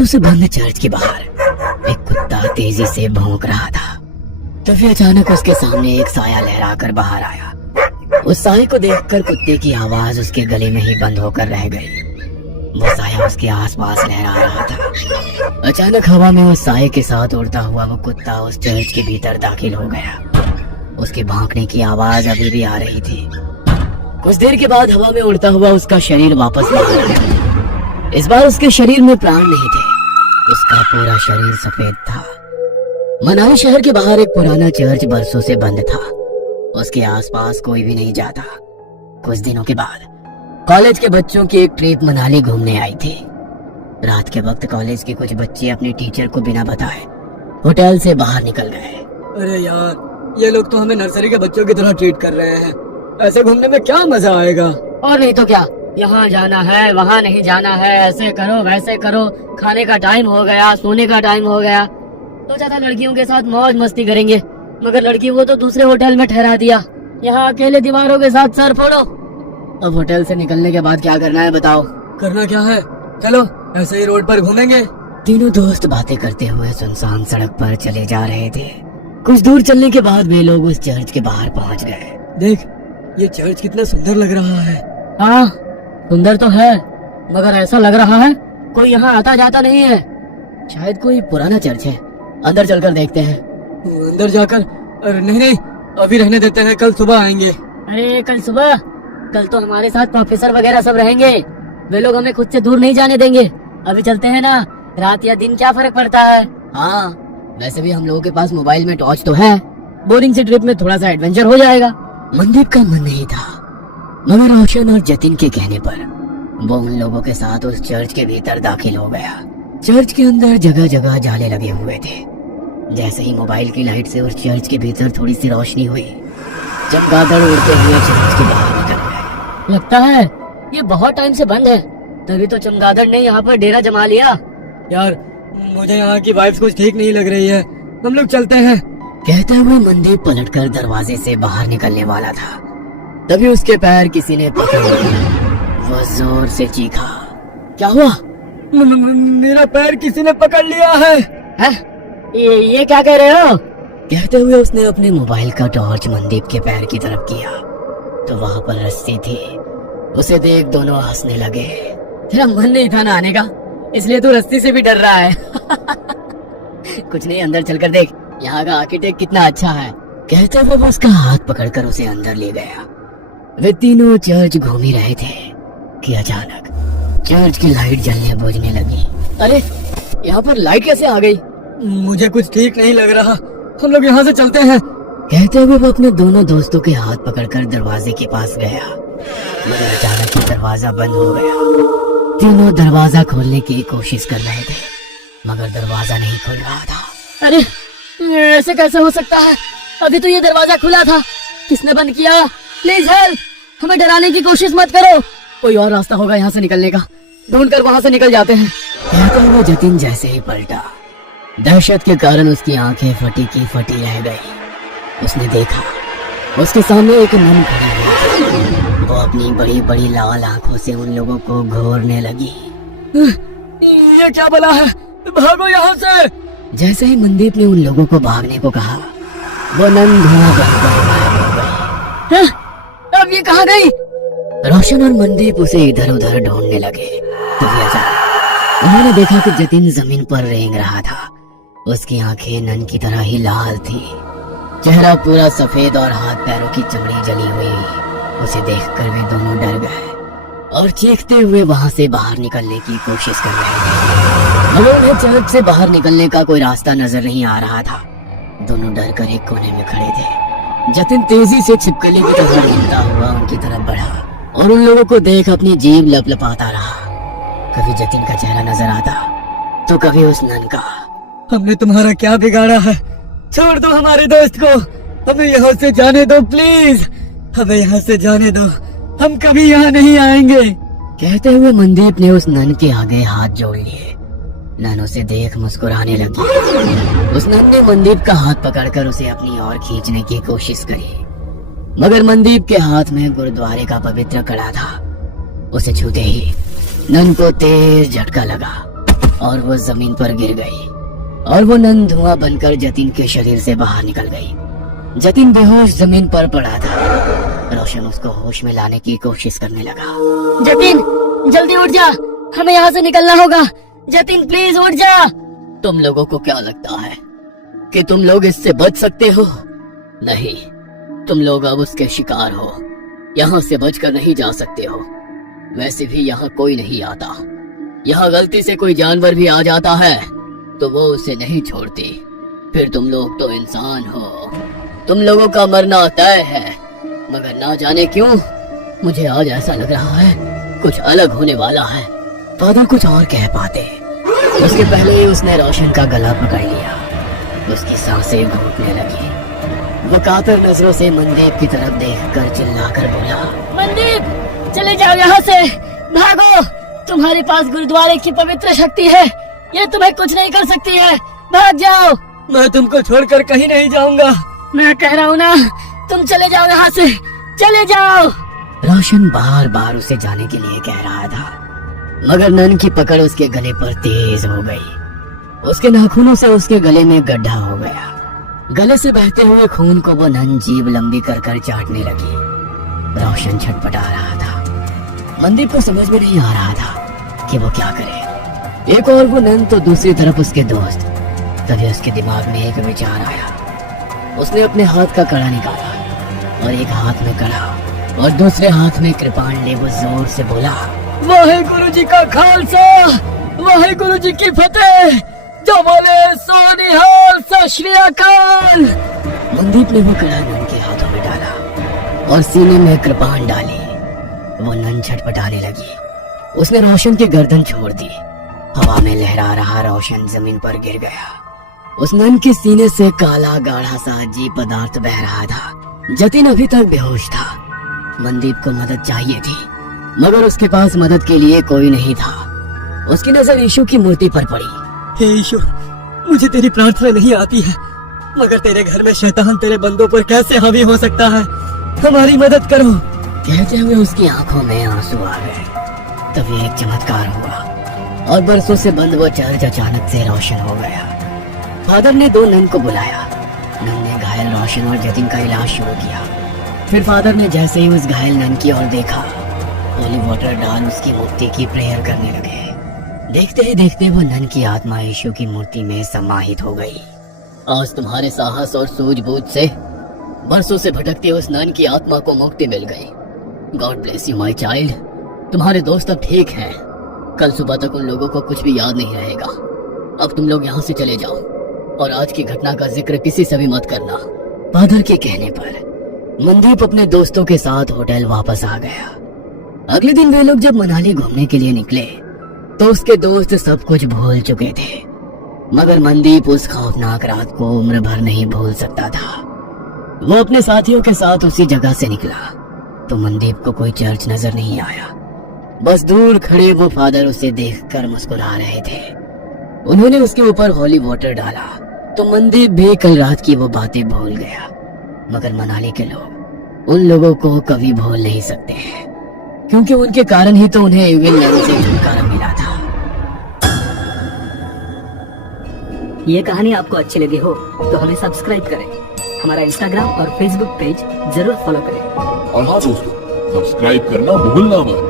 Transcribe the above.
बरसों से बंद चर्च के बाहर एक कुत्ता तेजी से भौंक रहा था। तभी अचानक उसके सामने एक साया लहराकर बाहर आया। उस साये को देखकर कुत्ते की आवाज उसके गले में ही बंद होकर रह गई। वो साया उसके आसपास लहरा रहा था। अचानक हवा में उस साये के साथ उड़ता हुआ वो कुत्ता उस चर्च के भीतर दाखिल हो गया। उसके भौंकने की आवाज अभी भी आ रही थी। कुछ देर के बाद हवा में उड़ता हुआ उसका शरीर वापस बाहर आया। इस बार उसके शरीर में प्राण नहीं थे। उसका पूरा शरीर सफेद था। मनाली शहर के बाहर एक पुराना चर्च बरसों से बंद था। उसके आसपास कोई भी नहीं जाता। कुछ दिनों के बाद कॉलेज के बच्चों की एक ट्रिप मनाली घूमने आई थी। रात के वक्त कॉलेज के कुछ बच्चे अपने टीचर को बिना बताए होटल से बाहर निकल गए। अरे यार, ये लोग तो हमें नर्सरी के बच्चों की तरह ट्रीट कर रहे हैं। ऐसे घूमने में क्या मजा आएगा। और नहीं तो क्या, यहाँ जाना है वहाँ नहीं जाना है, ऐसे करो वैसे करो, खाने का टाइम हो गया, सोने का टाइम हो गया। तो ज्यादा लड़कियों के साथ मौज मस्ती करेंगे, मगर लड़की को तो दूसरे होटल में ठहरा दिया। यहाँ अकेले दीवारों के साथ सर फोड़ो। अब होटल से निकलने के बाद क्या करना है बताओ? करना क्या है, चलो ऐसे ही रोड पर घूमेंगे। तीनों दोस्त बातें करते हुए सुनसान सड़क पर चले जा रहे थे। कुछ दूर चलने के बाद वे लोग उस चर्च के बाहर पहुँच गए। देख, ये चर्च कितना सुंदर लग रहा है। हाँ, सुंदर तो है, मगर ऐसा लग रहा है कोई यहाँ आता जाता नहीं है। शायद कोई पुराना चर्च है। अंदर चलकर देखते हैं। अंदर जाकर? अरे नहीं नहीं, अभी रहने देते हैं, कल सुबह आएंगे। अरे कल सुबह? कल तो हमारे साथ प्रोफेसर वगैरह सब रहेंगे। वे लोग हमें खुद से दूर नहीं जाने देंगे। अभी चलते हैं ना, रात या दिन क्या फर्क पड़ता है। हाँ, वैसे भी हम लोगों के पास मोबाइल में टॉर्च तो है। बोरिंग सी ट्रिप में थोड़ा सा एडवेंचर हो जाएगा। मनदीप का मन नहीं था, मगर रोशन और जतिन के कहने पर वो उन लोगों के साथ उस चर्च के भीतर दाखिल हो गया। चर्च के अंदर जगह जगह जाले लगे हुए थे। जैसे ही मोबाइल की लाइट से उस चर्च के भीतर थोड़ी सी रोशनी हुई, चमगादड़ उड़ते हुए चर्च के बाहर निकल गए। लगता है ये बहुत टाइम से बंद है, तभी तो चमगादड़ ने यहाँ पर डेरा जमा लिया। यार, मुझे यहाँ की वाइब्स कुछ ठीक नहीं लग रही है, हम लोग चलते हैं। कहते हुए मनदीप पलटकर दरवाजे से बाहर निकलने वाला था, तभी उसके पैर किसी ने पकड़ लिया। वो जोर से चीखा। क्या हुआ? मेरा पैर किसी ने पकड़ लिया है। ये क्या कह रहे हो? कहते हुए उसने अपने मोबाइल का टॉर्च मनदीप के पैर की तरफ किया तो वहाँ पर रस्सी थी। उसे देख दोनों हंसने लगे। तेरा मन नहीं था ना आने का, इसलिए तू रस्सी से भी डर रहा है। कुछ नहीं, अंदर चलकर देख, यहाँ का आर्किटेक्ट कितना अच्छा है। कहते हुए वो उसका हाथ पकड़कर उसे अंदर ले गया। वे तीनों चर्च घूम ही रहे थे कि अचानक चर्च की लाइट जलने बुझने लगी। अरे, यहाँ पर लाइट कैसे आ गई? मुझे कुछ ठीक नहीं लग रहा, हम लोग यहाँ से चलते हैं। कहते हुए वो अपने दोनों दोस्तों के हाथ पकड़कर दरवाजे के पास गया, मगर अचानक ही दरवाजा बंद हो गया। तीनों दरवाजा खोलने की कोशिश कर रहे थे, मगर दरवाजा नहीं खुल रहा था। अरे, ऐसे कैसे हो सकता है? अभी तो ये दरवाजा खुला था। किसने बंद किया? प्लीज हेल्प, हमें डराने की कोशिश मत करो। कोई और रास्ता होगा यहाँ से निकलने का, ढूंढकर वहाँ से निकल जाते हैं। कहते हुए जतिन जैसे ही पलटा, दहशत के कारण उसकी आंखें फटी की फटी रह गई। उसने देखा उसके सामने एक नन खड़ी हुई। वो अपनी बड़ी बड़ी लाल आंखों से उन लोगों को घूरने लगी। ये क्या बला है, भागो यहाँ से। जैसे ही मनदीप ने उन लोगों को भागने को कहा, वो नन धुआं बनकर गायब हो गई। अब ये कहाँ गई? रोशन और मनदीप उसे इधर उधर ढूंढने लगे। तभी अचानक उन्होंने देखा कि जतिन जमीन पर रेंग रहा था। उसकी आंखें नन की तरह ही लाल थी, चेहरा पूरा सफेद और हाथ पैरों की चमड़ी जली हुई। उसे देखकर वे दोनों डर गए और चीखते हुए वहां से बाहर निकलने की कोशिश कर रहे थे, मगर उन्हें चर्च से बाहर निकलने का कोई रास्ता नजर नहीं आ रहा था। दोनों डर कर एक कोने में खड़े थे। जतिन तेजी से छिपकली की तरह रेंगता हुआ उनकी तरफ बढ़ा और उन लोगों को देख अपनी जीभ लपलपाता रहा। कभी जतिन का चेहरा नजर आता तो कभी उस नन का। हमने तुम्हारा क्या बिगाड़ा है? छोड़ दो हमारे दोस्त को, हमें यहाँ से जाने दो प्लीज, हमें यहाँ से जाने दो, हम कभी यहाँ नहीं आएंगे। कहते हुए मनदीप ने उस नन के आगे हाथ जोड़ लिए। नन उसे देख मुस्कुराने लगी। उस नन ने मनदीप का हाथ पकड़कर उसे अपनी ओर खींचने की कोशिश करी, मगर मनदीप के हाथ में गुरुद्वारे का पवित्र कड़ा था। उसे छूते ही नन को तेज झटका लगा और वो जमीन पर गिर गई और वो नन धुआं बनकर जतिन के शरीर से बाहर निकल गई। जतिन बेहोश जमीन पर पड़ा था। रोशन उसको होश में लाने की कोशिश करने लगा। जतिन जल्दी उठ जा, हमें यहाँ से निकलना होगा। जतिन प्लीज उठ जा। तुम लोगों को क्या लगता है कि तुम लोग इससे बच सकते हो? नहीं, तुम लोग अब उसके शिकार हो। यहाँ से बचकर नहीं जा सकते हो। वैसे भी यहाँ कोई नहीं आता। यहाँ गलती से कोई जानवर भी आ जाता है तो वो उसे नहीं छोड़ती। फिर तुम लोग तो इंसान हो, तुम लोगों का मरना तय है। मगर ना जाने क्यों मुझे आज ऐसा लग रहा है कुछ अलग होने वाला है। फादर कुछ और कह पाते, उसके पहले ही उसने रोशन का गला पकड़ लिया। उसकी सांसें घूटने लगी। वो कातर नजरों से मनदीप की तरफ देखकर चिल्लाकर बोला, मनदीप चले जाओ यहाँ से, भागो। तुम्हारे पास गुरुद्वारे की पवित्र शक्ति है, ये तुम्हें कुछ नहीं कर सकती है। भाग जाओ। मैं तुमको छोड़कर कहीं नहीं जाऊंगा। मैं कह रहा हूँ ना, तुम चले जाओ यहाँ से, चले जाओ। रोशन बार बार उसे जाने के लिए कह रहा था, मगर नन की पकड़ उसके गले पर तेज हो गई। उसके नाखूनों से उसके गले में गड्ढा हो गया। गले से बहते हुए खून को वो नन जीभ लंबी कर कर चाटने लगी। रोशन छटपटा रहा था। मनदीप को समझ में नहीं आ रहा था कि वो क्या करे। एक और वो नन तो दूसरी तरफ उसके दोस्त। तभी उसके दिमाग में एक विचार आया। उसने अपने हाथ का कड़ा निकाला और एक हाथ में कड़ा और दूसरे हाथ में कृपाण ले वो जोर से बोला, वाहेगुरु जी का खालसा, वाहेगुरु जी की फतेह। जो बोले सो निहाल, सत श्री अकाल। मनदीप ने वो कड़ा नन के हाथों में डाला और सीने में कृपाण डाली। वो नन छटपटाने लगी। उसने रोशन की गर्दन छोड़ दी। हवा में लहरा रहा रोशन जमीन पर गिर गया। उस नन के सीने से काला गाढ़ा सा अजीब पदार्थ बह रहा था। जतिन अभी तक बेहोश था। मनदीप को मदद चाहिए थी, मगर उसके पास मदद के लिए कोई नहीं था। उसकी नजर यीशु की मूर्ति पर पड़ी। हे यीशु, मुझे तेरी प्रार्थना नहीं आती है, मगर तेरे घर में शैतान तेरे बंदों पर कैसे हावी हो सकता है? हमारी मदद करो। कहते हुए उसकी आंखों में आंसू आ गए। तभी एक चमत्कार हुआ और बरसों से बंद वो चर्च अचानक से रोशन हो गया। फादर ने दो नन को बुलाया। नन ने घायल रोशन और जतिन का इलाज शुरू किया। फिर फादर ने जैसे ही उस घायल नन की ओर देखा, होली वाटर डाल उसकी मूर्ति की प्रेयर करने लगे। देखते ही देखते वो नन की आत्मा यीशु की मूर्ति में समाहित हो गई। आज तुम्हारे साहस और सूझबूझ से बरसों से भटकती उस नन की आत्मा को मुक्ति मिल गई। God bless you my child. तुम्हारे दोस्त अब ठीक हैं। कल सुबह तक उन लोगों को कुछ भी याद नहीं रहेगा। अब तुम लोग यहाँ से चले जाओ और आज की घटना का जिक्र किसी से भी मत करना। फादर के कहने पर मनदीप अपने दोस्तों के साथ होटल वापस आ गया। अगले दिन वे लोग जब मनाली घूमने के लिए निकले तो उसके दोस्त सब कुछ भूल चुके थे, मगर मनदीप उस खौफनाक रात को उम्र भर नहीं भूल सकता था। वो अपने साथियों के साथ उसी जगह से निकला तो मनदीप को कोई चर्च नजर नहीं आया। बस दूर खड़े वो फादर उसे देखकर मुस्कुरा रहे थे। उन्होंने उसके ऊपर होली वाटर डाला तो मनदीप भी कल रात की वो बातें भूल गया। मगर मनाली के लोग उन लोगों को कभी भूल नहीं सकते हैं, क्योंकि उनके कारण ही तो उन्हें इविल नन से छुटकारा मिला था। ये कहानी आपको अच्छी लगी हो तो हमें सब्सक्राइब करें। हमारा इंस्टाग्राम और फेसबुक पेज जरूर फॉलो करें। और हाँ दोस्तों, सब्सक्राइब करना भूलना मत।